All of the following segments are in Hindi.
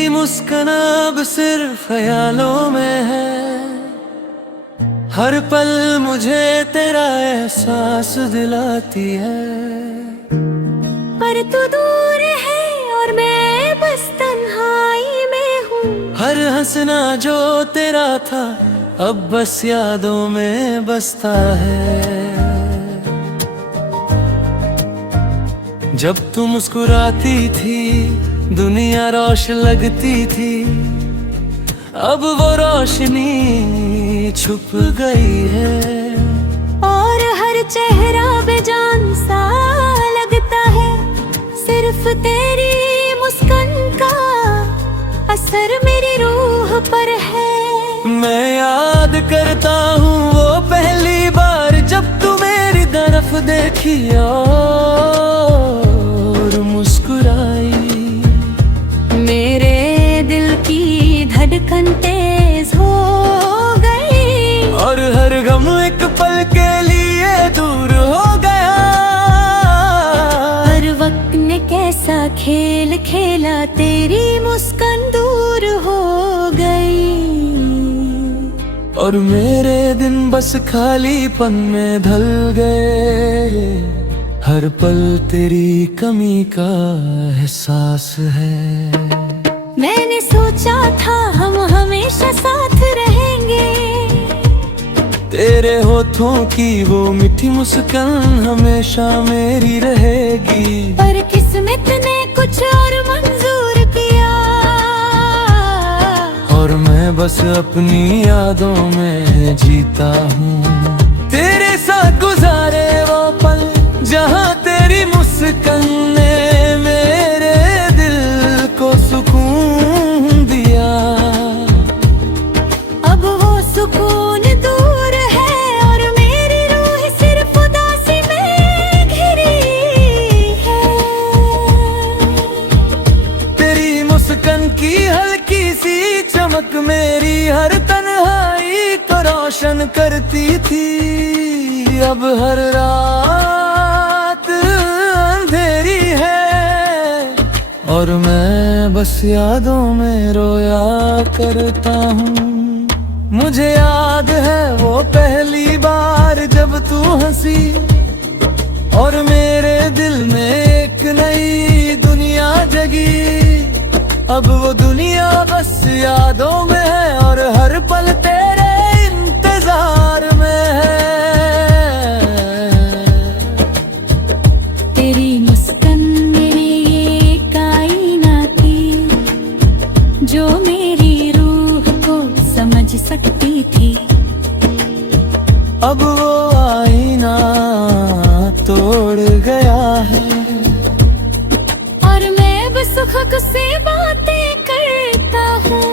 तेरी मुस्कान अब सिर्फ ख्यालों में है, हर पल मुझे तेरा एहसास दिलाती है। पर तू दूर है और मैं बस तन्हाई में हूँ। हर हंसना जो तेरा था अब बस यादों में बसता है। जब तू मुस्कुराती थी दुनिया रोशन लगती थी, अब वो रोशनी छुप गई है। और हर चेहरा बेजान सा लगता है, सिर्फ तेरी मुस्कान का असर मेरी रूह पर है। मैं याद करता हूँ वो पहली बार जब तू मेरी तरफ देखी और मुस्कुराई। मेरे दिल की धड़कन तेज हो गई और हर गम एक पल के लिए दूर हो गया। हर वक्त ने कैसा खेल खेला, तेरी मुस्कान दूर हो गई। और मेरे दिन बस खालीपन में ढल गए, हर पल तेरी कमी का एहसास है। मैंने सोचा था हम हमेशा साथ रहेंगे, तेरे होठों की वो मीठी मुस्कान हमेशा मेरी रहेगी। पर किस्मत ने कुछ और मंजूर किया, और मैं बस अपनी यादों में जीता हूँ। तेरे साथ गुजारे वो पल जहाँ तेरी मुस्कान ने मेरे दिल को सुकून दिया। अब वो सुकून दूर है और मेरी रूह सिर्फ उदासी में घिरी है। तेरी मुस्कान की हल्की सी चमक मेरी हर तन्हाई को रोशन करती थी। अब हर रात अंधेरी है और मैं बस यादों में रोया करता हूँ। मुझे याद है वो पहली बार जब तू हंसी और मेरे दिल में एक नई दुनिया जगी। अब वो दुनिया बस यादों में है और हर पल तेरे इंतजार में है। तेरी मुस्कान मेरी ये कायनात थी, जो मेरी रूह को समझ सकती थी। अब वो आईना तोड़ गया है और मैं बस खुद से बातें करता हूँ।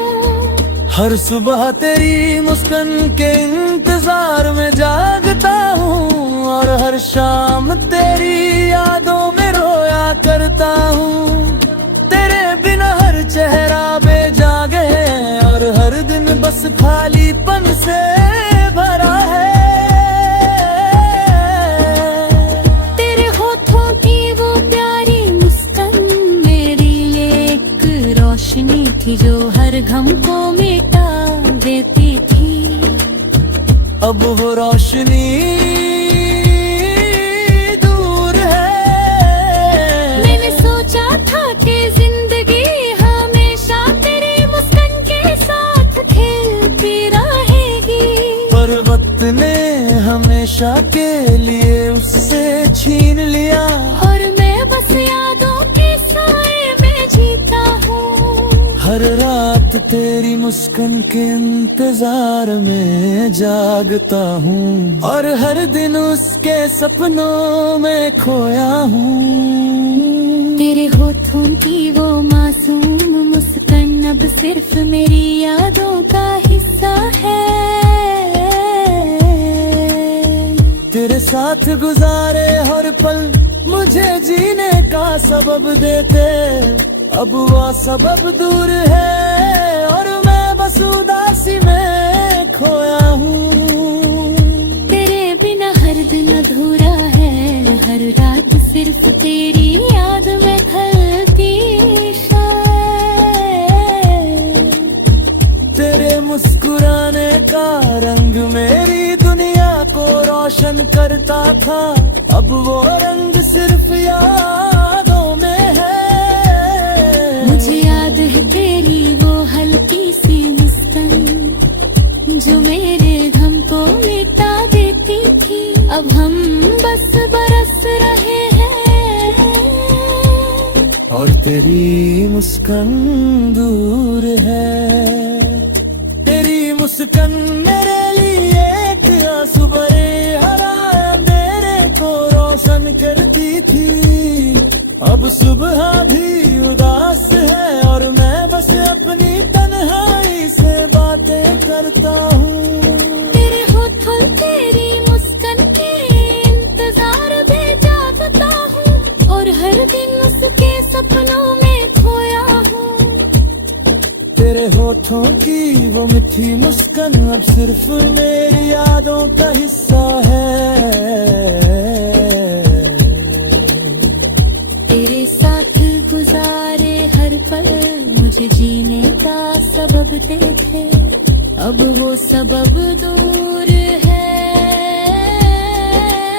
हर सुबह तेरी मुस्कान के इंतजार में जागता हूँ और हर शाम तेरी यादों में रोया करता हूँ। तेरे बिना हर चेहरा बेजाग है और हर दिन बस खालीपन से भरा है। तेरे होठों की वो प्यारी मुस्कान मेरी एक रोशनी थी, जो हर गम को मिटा देती थी। अब वो रोशनी दूर है। मैंने सोचा था कि जिंदगी हमेशा तेरी मुस्कान के साथ खिलती रहेगी, पर वक्त ने हमेशा के लिए उससे छीन लिया। और मैं बस यादों के साए में जीता हूँ। हर रात तेरी मुस्कान के इंतजार में जागता हूँ और हर दिन उसके सपनों में खोया हूँ। तेरे होठों की वो मासूम मुस्कान अब सिर्फ मेरी यादों का हिस्सा है। तेरे साथ गुजारे हर पल मुझे जीने का सबब देते, अब वो सबब दूर है और मैं बस उदासी में खोया हूँ। तेरे बिना हर दिन अधूरा है, हर रात सिर्फ तेरी याद में ढलती शायद। करता था, अब वो रंग सिर्फ यादों में है। मुझे याद है तेरी वो हल्की सी मुस्कान, जो मेरे गम को मिटा देती थी। अब हम बस बरस रहे हैं, और तेरी मुस्कान दूर है। तेरी मुस्कान मेरे लिए एक आंसू भरे हरा अंधेरे को रोशन करती थी। अब सुबह भी उदास है और मैं बस अपनी तन्हाई से बातें करता हूँ। तेरे होठों तेरी मुस्कान के इंतजार में जागता हूँ, और हर दिन उसके सपनों में खोया हूँ। तेरे होठों की वो मीठी मुस्कान अब सिर्फ मेरी यादों का हिस्सा है। तेरे साथ गुजारे हर पल मुझे जीने का सबब देते, अब वो सबब दूर है,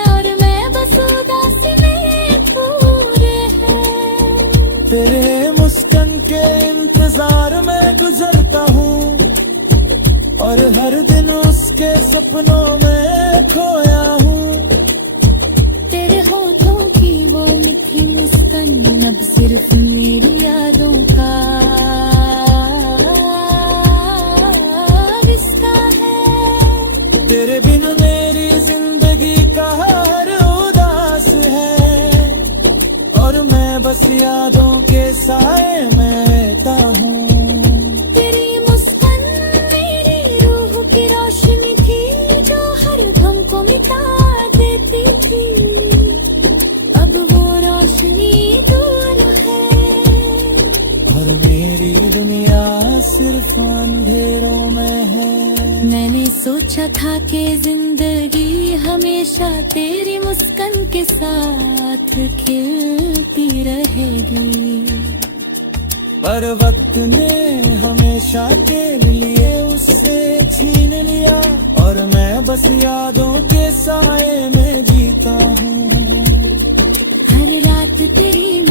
और मैं बस उदासी में दूर है। तेरे मुस्कान के इंतजार में गुजरता हूँ, और हर दिन उसके सपनों में खोया हूँ। तेरे होठों की वो मीठी मुस्कान अब सिर्फ मेरी यादों का रिश्ता है। तेरे बिन मेरी जिंदगी का हर उदास है, और मैं बस यादों के साए में रहता हूँ। तेरी मुस्कान मेरी रूह की रोशनी थी, जो हर गम को मिटा देती थी। अब वो रोशनी दूर है, और मेरी दुनिया सिर्फ अंधेरों में है। मैंने सोचा था कि जिंदगी हमेशा तेरी मुस्कान के साथ खिलती रहेगी, पर वक्त ने हमेशा के लिए उससे छीन लिया, और मैं बस यादों के साए में जीता हूँ। हर रात तेरी